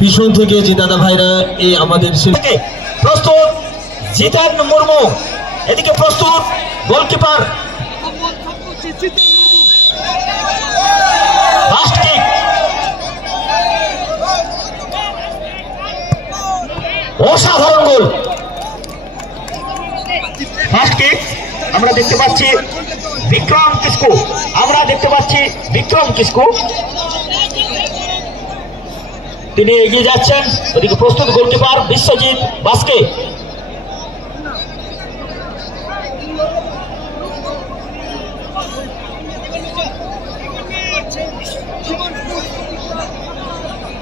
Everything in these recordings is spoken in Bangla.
পিছন থেকে যে দাদা ভাইরা এই আমাদের প্রস্তুত জিতেন মুর্মু, এদিকে প্রস্তুত গোলকিপার ফার্স্ট কিক, অসাধারণ গোল। ফার্স্ট কিক আমরা দেখতে পাচ্ছি বিক্রম কিসকু, তিনি এগিয়ে যাচ্ছেন। ওদিকে প্রস্তুত গোলকিপার বিশ্বজিৎ বাস্কে।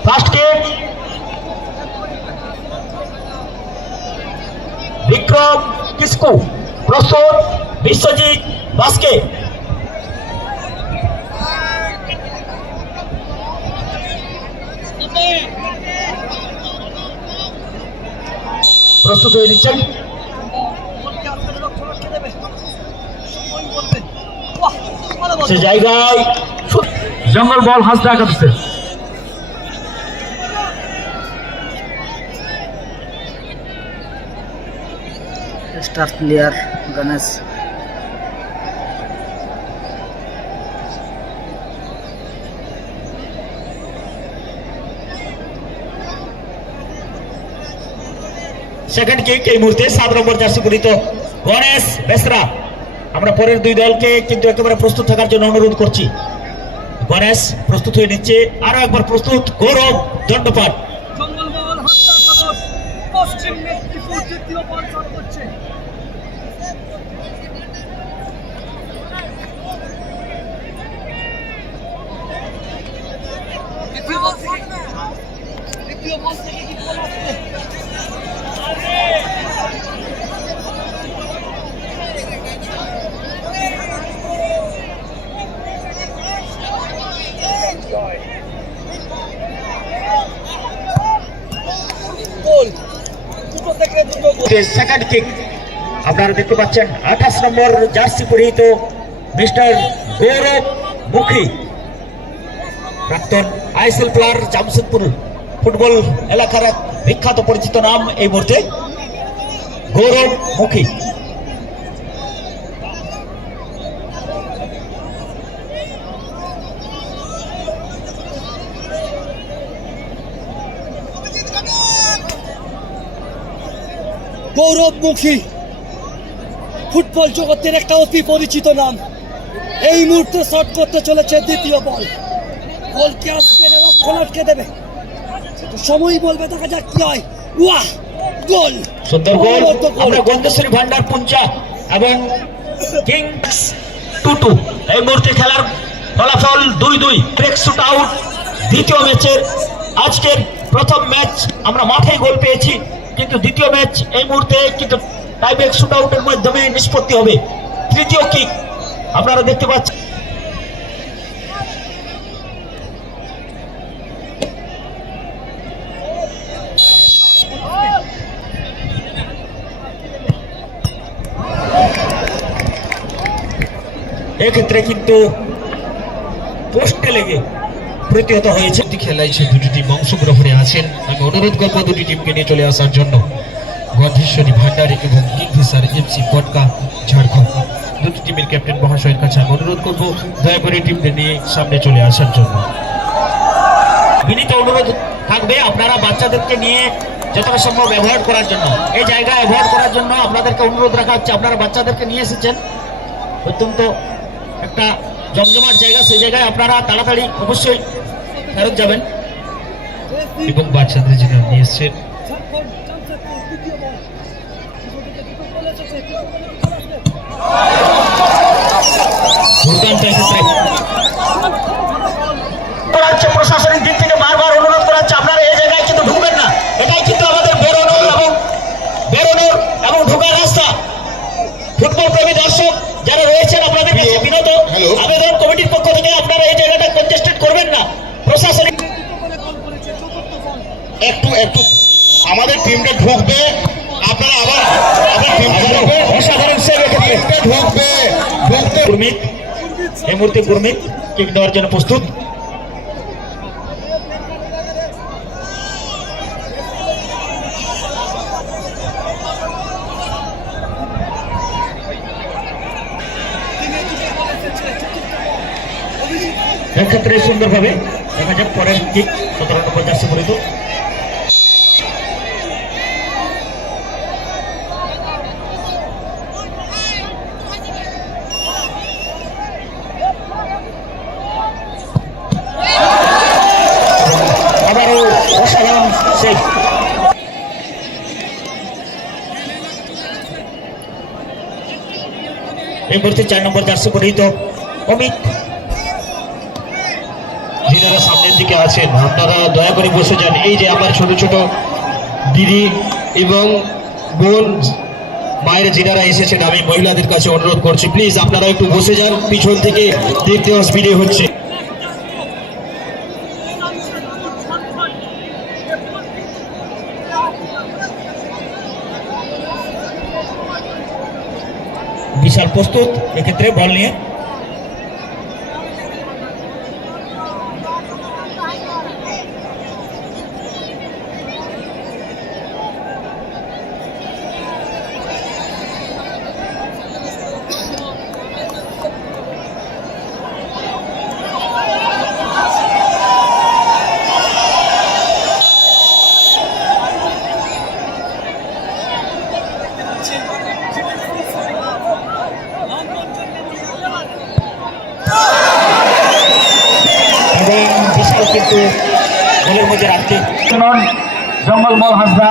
ফার্স্ট কিক বিক্রম কিসকু, প্রস্তুত বিশ্বজিৎ বাস্কে। প্রস্তুত হয়ে নিচ্ছেন। সে জায়গায় জঙ্গল বল হাসতে আঘাতছে। Star player Ganesh second kick এই মুহূর্তে 7 নম্বর জার্সি পরিহিত গণেশ বেসরা। আমরা পরের দুই দলকে কিন্তু একেবারে প্রস্তুত থাকার জন্য অনুরোধ করছি। গণেশ প্রস্তুত হয়ে নিচ্ছে, আরো একবার প্রস্তুত গৌরব দণ্ডপাট। সেকেন্ড কিক আপনারা দেখতে পাচ্ছেন 28 নম্বর জার্সি পরিহিত মিস্টার গৌরব মুখী, প্রাক্তন আইএসএল প্লেয়ার, জামশেদপুর ফুটবল এলাকার এক বিখ্যাত পরিচিত নাম এই মুহূর্তে গৌরব মুখী। গৌরবমুখী ফুটবল জগতের একটা অতি পরিচিত নাম। এই মুহূর্তে শট করতে চলেছে দ্বিতীয় বল। বল কি আসবে না লক্ষ্য আটকে দেবে, সময় বলবে, দেখা যাক কি হয়। ওয়াহ, গোল, সুন্দর গোল। আমরা গন্ধেশ্বরী ভান্ডার পুঞ্চা এবং কিংস 2-2 এই মুহূর্তে খেলার ফলাফল 2-2। ব্রেক শুট আউট দ্বিতীয় ম্যাচের। আজকের প্রথম ম্যাচ আমরা মাঠেই গোল পেয়েছি, কিন্তু দ্বিতীয় ম্যাচ এই মুহূর্তে কিন্তু টাইব্রেক শুট আউটের মাধ্যমে নিষ্পত্তি হবে। তৃতীয় কিক আপনারা দেখতে পাচ্ছেন। এক্ষেত্রে কিন্তু পোস্টে লেগে প্রতিহত হয়েছে। খেলায় যে দুটি টিম অংশগ্রহণে আছেন, আমি অনুরোধ করবো দুটি টিমকে নিয়ে চলে আসার জন্য। গন্ধেশ্বরী ভান্ডার এবং কিংফিশার এফসি পটকা ঝাড়খণ্ড, দুটি টিমের ক্যাপ্টেন মহাশয়ের কাছে আমি অনুরোধ করবো দয়া করে টিমদের নিয়ে সামনে চলে আসার জন্য। বিনীত অনুরোধ থাকবে আপনারা বাচ্চাদেরকে নিয়ে যতটা সম্ভব অ্যাভয়েড করার জন্য, এই জায়গা অ্যাভয়েড করার জন্য আপনাদেরকে অনুরোধ রাখা হচ্ছে। আপনারা বাচ্চাদেরকে নিয়ে এসেছেন, অত্যন্ত একটা জমজমাট জায়গা, সেই জায়গায় আপনারা তাড়াতাড়ি অবশ্যই ফেরত যাবেন। এবং বাচ্চাদের জন্য নিয়ে এসছেন দুর্দান্ত ক্ষেত্রে প্রশাসনিক দিক থেকে বারবার অনুরোধ করা হচ্ছে আপনারা এই জায়গায় কিন্তু ঢুকবেন না। এটাই কিন্তু আমাদের বেরোনোর এবং ঢোকার রাস্তা। ফুটবল প্রেমী দর্শক যারা রয়েছেন আপনাদের কাছে বিনত আবেদন, কমিটির পক্ষ থেকে আপনারা এই জায়গাটা কনজেস্টেড করবেন না। প্রশাসনিক একটু আমাদের টিমটা ঢুকবে, আপনারা আবার অসাধারণ সেভ ঢুকবে। গুরমিত এই মুহূর্তে কিক দেওয়ার জন্য প্রস্তুত। এক্ষেত্রে সুন্দরভাবে দেখা যাক পরের কিক 17 নম্বর জার্সি পরিহিত আবারও অসাধারণ সেভ। এই মুহূর্তে 4 নম্বর জার্সি পরিহিত অমিত। যিনারা সামনের দিকে আছেন আপনারা দয়া করে বসে যান। এই যে আমার ছোট ছোট দিদি এবং বোন মায়ের যিনারা এসেছেন, আমি মহিলাদের কাছে অনুরোধ করছি প্লিজ আপনারা একটু বসে যান, পিছন থেকে দেখতে অসুবিধে হচ্ছে। বিশাল প্রস্তুত এক্ষেত্রে বল নিয়ে এবং বিশাল কিন্তু গোলের মধ্যে রাখতে জঙ্গলমল হাসদা